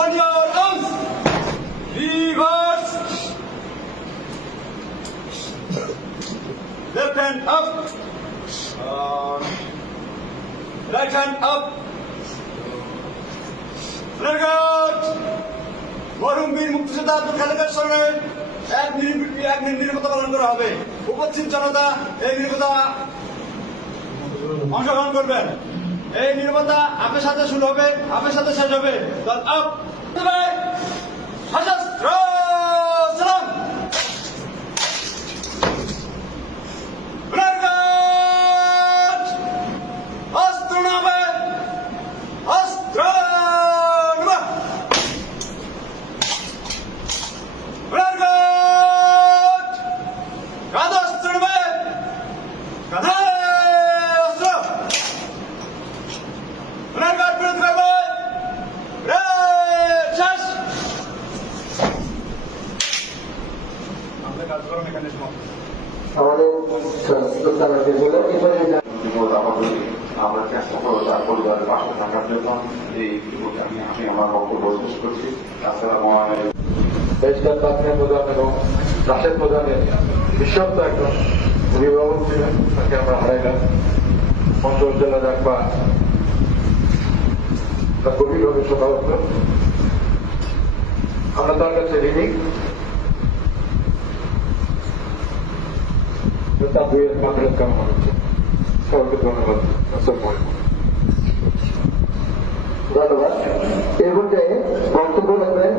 on your arms. Reverse. Left hand up. Right hand up. Flag out. মরহুম বীর মুক্তিযোদ্ধা আব্দুল খালেকের স্মরণে এক মিনিট নিরাপত্তা পালন করা হবে। উপস্থিত জনতা এই নিরাপত্তা অংশগ্রহণ করবেন। এই নিরাপত্তা আপনার সাথে শুরু হবে, আপনার সাথে শেষ হবে। আপ সশস্ত্র সালাম। অস্ত্র নামে অস্ত্র আমরা চেষ্টা করবো তার পরিবারের পাশে থাকার জন্য। এই আমি আমার বক্তব্য শেষ করছি। আসসালামু আলাইকুম। দেশটার প্রাথমিক প্রধান এবং রাশেদ প্রধানের বিশ্বস্ত একজন অভিভাবক ছিলেন, তাকে আমরা হারাইলাম। মন্ত্রণ জেলা রাখবা তার গভীরভাবে শোকাহত। আমরা তার কাছে ঋণী। তার দুইয়ের মাত্রার কামনা হচ্ছে। সকলকে ধন্যবাদ। ধন্যবাদ। এই পর্যায়ে বক্তব্য রাখবেন